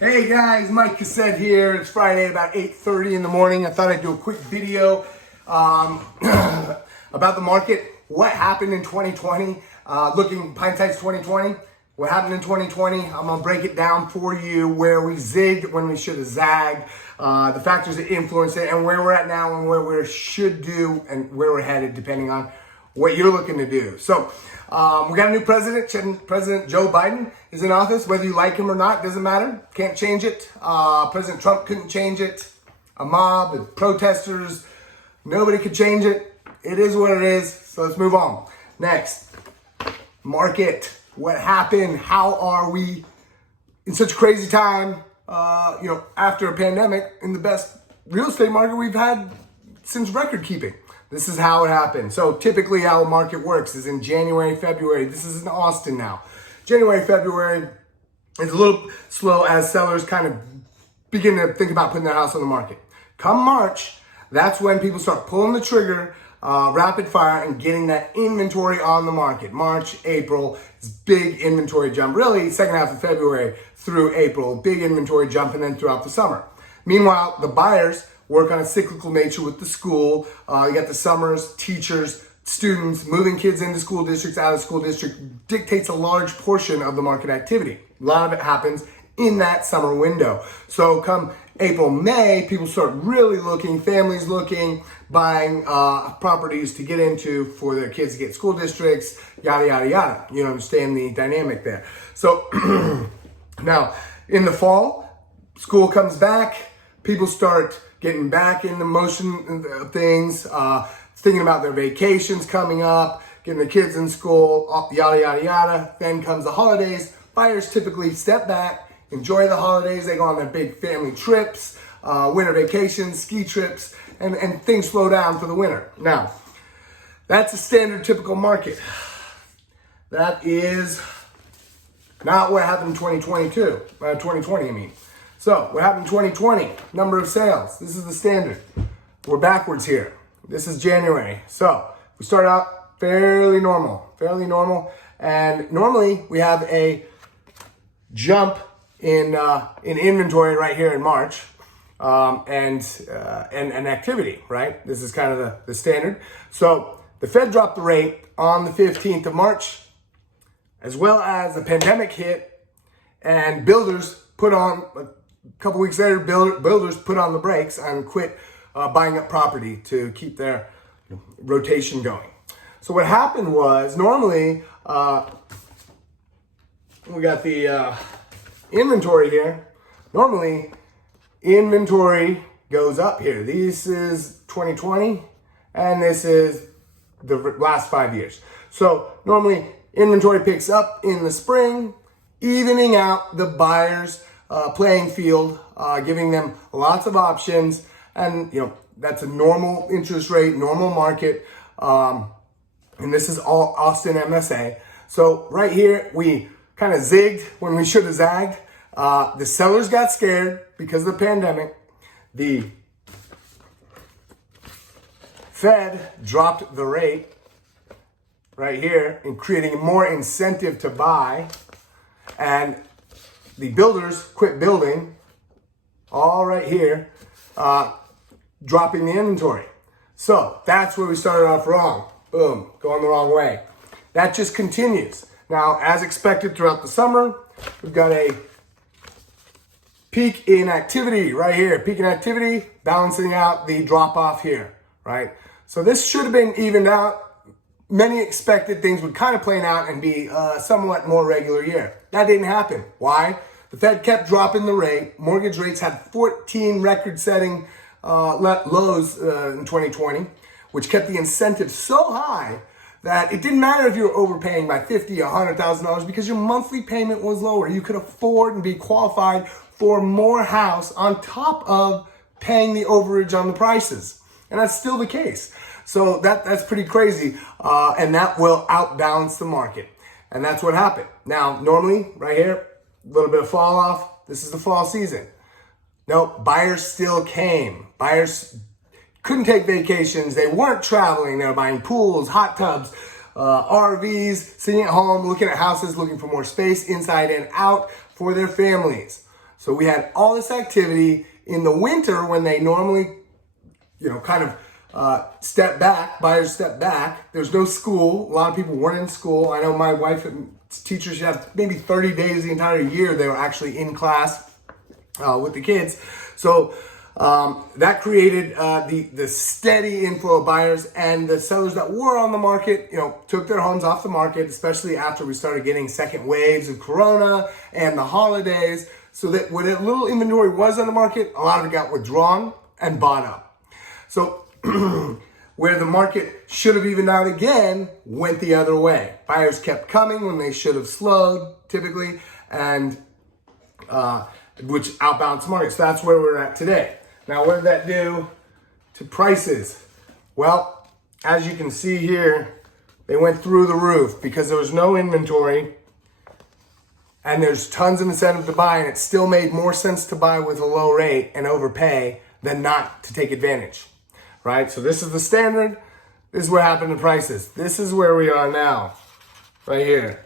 Hey guys, Mike Cossette here. It's Friday about 8:30 in the morning. I thought I'd do a quick video about the market. What happened in 2020? Looking hindsight's 2020. What happened in 2020? I'm gonna break it down for you. Where we zigged when we should have zagged, the factors that influence it, and where we're at now, and where we should do, and where we're headed, depending on what you're looking to do. So we got a new president. President Joe Biden is in office. Whether you like him or not, doesn't matter. Can't change it. President Trump couldn't change it. A mob of protesters, nobody could change it. It is what it is. So let's move on. Next, market. What happened? How are we in such a crazy time? After a pandemic, in the best real estate market we've had since record keeping. This is how it happened. So typically how a market works is in January, February. This is in Austin now. January, February is a little slow as sellers kind of begin to think about putting their house on the market. Come March, that's when people start pulling the trigger, rapid fire, and getting that inventory on the market. March, April, it's big inventory jump. Really, second half of February through April, big inventory jump, and then throughout the summer. Meanwhile, the buyers work on a cyclical nature with the school. You got the summers, teachers, students, moving kids into school districts, out of school district, dictates a large portion of the market activity. A lot of it happens in that summer window. So come April, May, people start really looking, families looking, buying properties to get into for their kids to get school districts, yada, yada, yada. You understand the dynamic there. So now in the fall, school comes back, people start getting back in the motion of things, thinking about their vacations coming up, getting the kids in school, yada, yada, yada. Then comes the holidays. Buyers typically step back, enjoy the holidays. They go on their big family trips, winter vacations, ski trips, and things slow down for the winter. Now, that's a standard typical market. That is not what happened in 2020, I mean. So, what happened in 2020? Number of sales. This is the standard. We're backwards here. This is January. So, we start out fairly normal. And normally, we have a jump in inventory right here in March and activity, right? This is kind of the standard. So, the Fed dropped the rate on the 15th of March, as well as the pandemic hit, and builders put on... A couple weeks later, builders put on the brakes and quit buying up property to keep their rotation going. So what happened was, normally, we got the inventory here. Normally, inventory goes up here. This is 2020, and this is the last 5 years. So normally, inventory picks up in the spring, evening out the buyers' playing field, giving them lots of options, and that's a normal interest rate, normal market, and this is all Austin MSA. So right here, we kind of zigged when we should have zagged. The sellers got scared because of the pandemic. The Fed dropped the rate right here and creating more incentive to buy, and the builders quit building, all right here, dropping the inventory. So that's where we started off wrong. Boom, going the wrong way. That just continues. Now, as expected throughout the summer, we've got a peak in activity right here. Peak in activity, balancing out the drop off here, right? So this should have been evened out. Many expected things would kind of play out and be a somewhat more regular year. That didn't happen. Why? The Fed kept dropping the rate. Mortgage rates had 14 record-setting lows in 2020, which kept the incentive so high that it didn't matter if you were overpaying by $50,000 or $100,000 because your monthly payment was lower. You could afford and be qualified for more house on top of paying the overage on the prices. And that's still the case. So that's pretty crazy, and that will outbalance the market. And that's what happened. Now, normally, right here, a little bit of fall off. This is the fall season. No, buyers still came. Buyers couldn't take vacations. They weren't traveling. They were buying pools, hot tubs, RVs, sitting at home, looking at houses, looking for more space inside and out for their families. So we had all this activity in the winter when they normally, kind of step back, buyers step back. There's no school. A lot of people weren't in school. I know my wife and teachers, she had maybe 30 days the entire year they were actually in class with the kids. So that created the steady inflow of buyers, and the sellers that were on the market, took their homes off the market, especially after we started getting second waves of Corona and the holidays. So that when a little inventory was on the market, a lot of it got withdrawn and bought up. So where the market should have evened out again, went the other way. Buyers kept coming when they should have slowed, typically, and which outbalanced the market. So that's where we're at today. Now, what did that do to prices? Well, as you can see here, they went through the roof because there was no inventory and there's tons of incentive to buy, and it still made more sense to buy with a low rate and overpay than not to take advantage, right? So this is the standard. This is what happened to prices. This is where we are now, right here.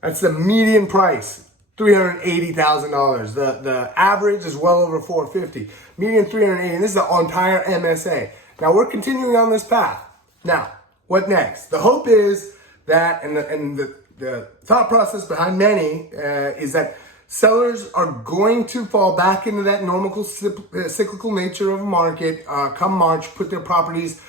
That's the median price. $380,000. The average is well over $450,000. Median $380,000. This is the entire MSA. Now we're continuing on this path. Now, what next? The hope is that, and the thought process behind many is that sellers are going to fall back into that normal cyclical nature of a market come March, put their properties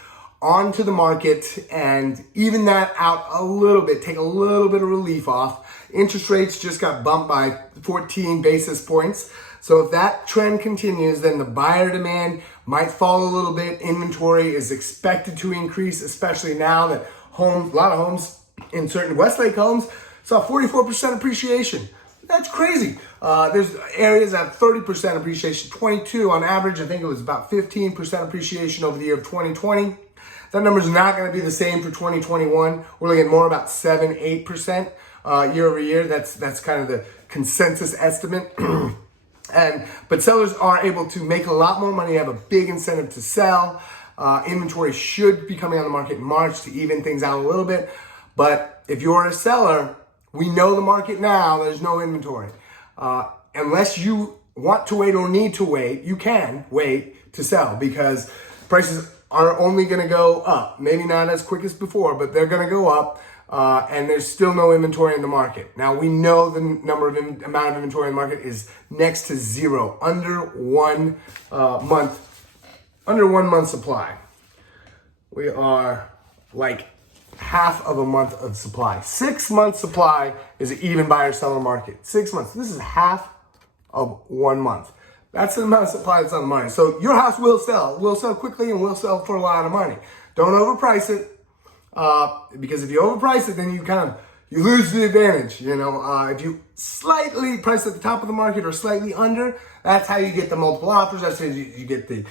onto the market and even that out a little bit, take a little bit of relief off. Interest rates just got bumped by 14 basis points. So if that trend continues, then the buyer demand might fall a little bit. Inventory is expected to increase, especially now that a lot of homes in certain Westlake homes saw 44% appreciation. That's crazy. There's areas that have 30% appreciation, 22 on average. I think it was about 15% appreciation over the year of 2020. That number is not going to be the same for 2021. We're looking at more about 7-8% year over year. That's kind of the consensus estimate. But sellers are able to make a lot more money, have a big incentive to sell. Inventory should be coming on the market in March to even things out a little bit. But if you're a seller, we know the market now, there's no inventory. Unless you want to wait or need to wait, you can wait to sell because prices are only going to go up. Maybe not as quick as before, but they're going to go up. And there's still no inventory in the market. Now we know the amount of inventory in the market is next to zero, under 1 month supply. We are like half of a month of supply. 6 months supply is an even buyer seller market. 6 months. This is half of 1 month. That's the amount of supply that's on the market. So your house will sell quickly and will sell for a lot of money. Don't overprice it. Because if you overprice it, then you lose the advantage. If you slightly price at the top of the market or slightly under, that's how you get the multiple offers. That's how you get the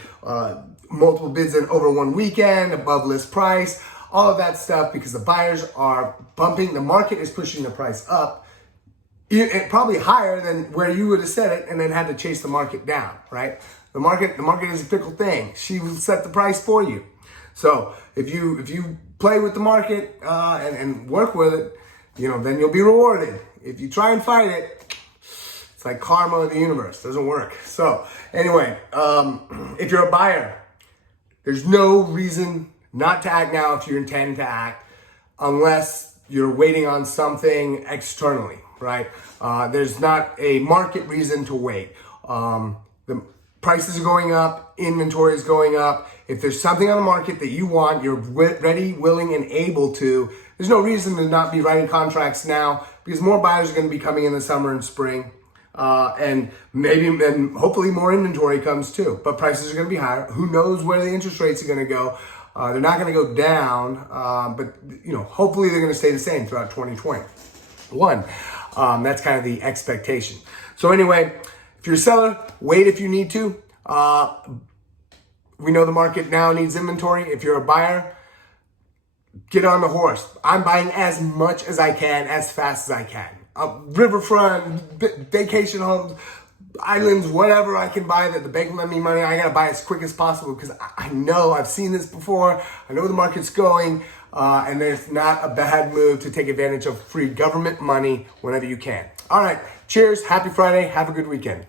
multiple bids in over one weekend, above list price, all of that stuff, because the buyers are bumping, the market is pushing the price up, probably higher than where you would have set it and then had to chase the market down, right? The market is a fickle thing. She will set the price for you. So if you play with the market and work with it, then you'll be rewarded. If you try and fight it, it's like karma of the universe. It doesn't work. So anyway, if you're a buyer, there's no reason not to act now if you intend to act, unless you're waiting on something externally, right? There's not a market reason to wait. The prices are going up, inventory is going up. If there's something on the market that you want, you're ready, willing, and able to, there's no reason to not be writing contracts now, because more buyers are going to be coming in the summer and spring. And hopefully more inventory comes too, but prices are going to be higher. Who knows where the interest rates are going to go? They're not going to go down, but hopefully they're going to stay the same throughout 2021. That's kind of the expectation. So anyway, if you're a seller, wait if you need to. We know the market now needs inventory. If you're a buyer, get on the horse. I'm buying as much as I can, as fast as I can. Riverfront, vacation homes, islands, whatever I can buy that the bank will lend me money, I gotta buy as quick as possible because I know I've seen this before. I know the market's going, and there's not a bad move to take advantage of free government money whenever you can. All right, Cheers. Happy Friday. Have a good weekend.